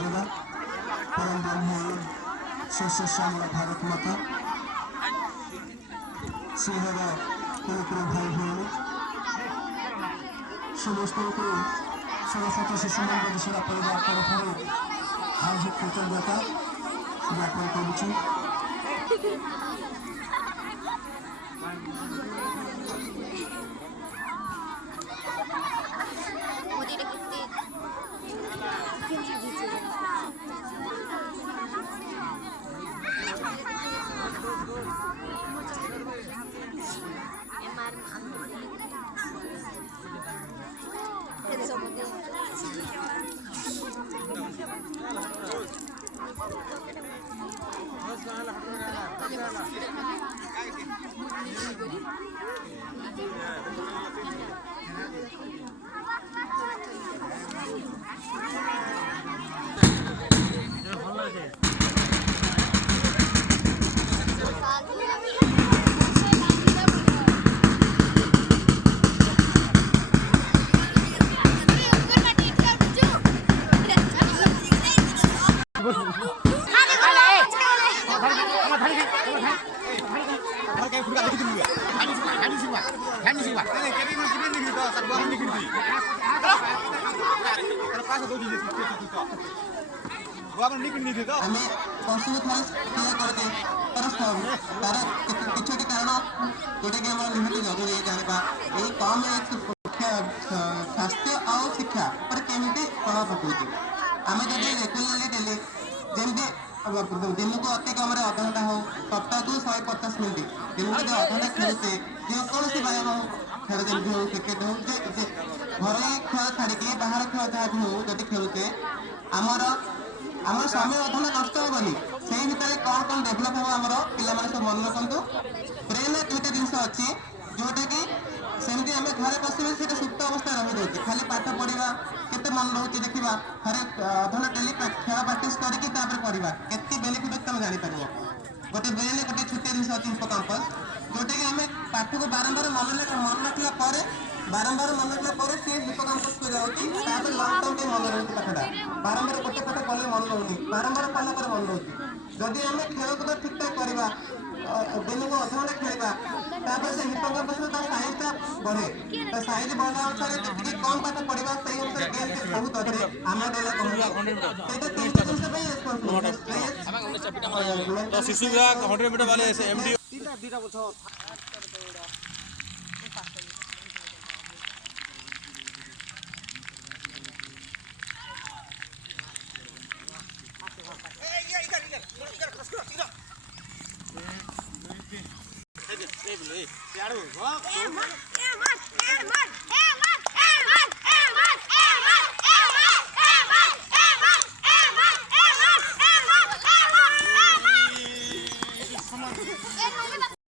କରିବା परम ब्रह्म शेषश्यामला भारत माता सिंहर कुरुकुरु भाई भौणी समस्त को सरस्वती शिशु मंदिर दिशा परिवार तरफ हार्दिक कृतज्ञता ज्ञापन करुछु। हमें पशु थाना क्लियर करके तार किसी कारण जोटा कि निहत जरूरी जाना ये कम एज स्वास्थ्य और शिक्षा पर केमी प्रभाव पकाऊँ आम जब रेगुलाली डेली जमी दिन को अति कम अधघंटा हो सप्ताह को 150 मिनट दिन को अधघंटा खेलते जेकोसी व्यायाम हो खेल जमी हो क्रिकेट हो घर खेल छाड़ी बाहर खेल जहाँ भी हो जब खेलुचे आमर समय अधघंटा नष्ट हेनी से भितर कौन कौन डेभलप हम आम पे सब मन रखु ब्रेन दुईटा जिन अच्छी जोटा कि सेमती आम घर बसवे से सुप्त अवस्था रही जाऊँगी खाली पाठ पढ़ा केते मन रोचे देखा थे अधघंटा डेली खेल प्राक्ट करके पढ़ा के बेनिफिट तुम जापर गोटे ब्रेन गोटे छुट्टिया जिन अच्छी हिप्पोकाम्पस जोटा कि आम पाठ को बारंबार मन रखला बारंबार मन रखला से हिप्पोकाम्पस को जाऊँगी लंग टर्म पे मन रोचे पाठटा बारंबार गोटे पाठ कले मन रोनी बारंबार कला मन रोचे जदि आम खेलकूद ठीक ठाक करवा दिन को अधघंटा खेलवा से हिप्पोकाम्पस साइजटा बढ़े साइज बढ़ा अनुसार जी कम पाठ पढ़ा से अनुसार गेम बहुत अधिक आम शिशु विभाग 100 मीटर वाले एमडी ए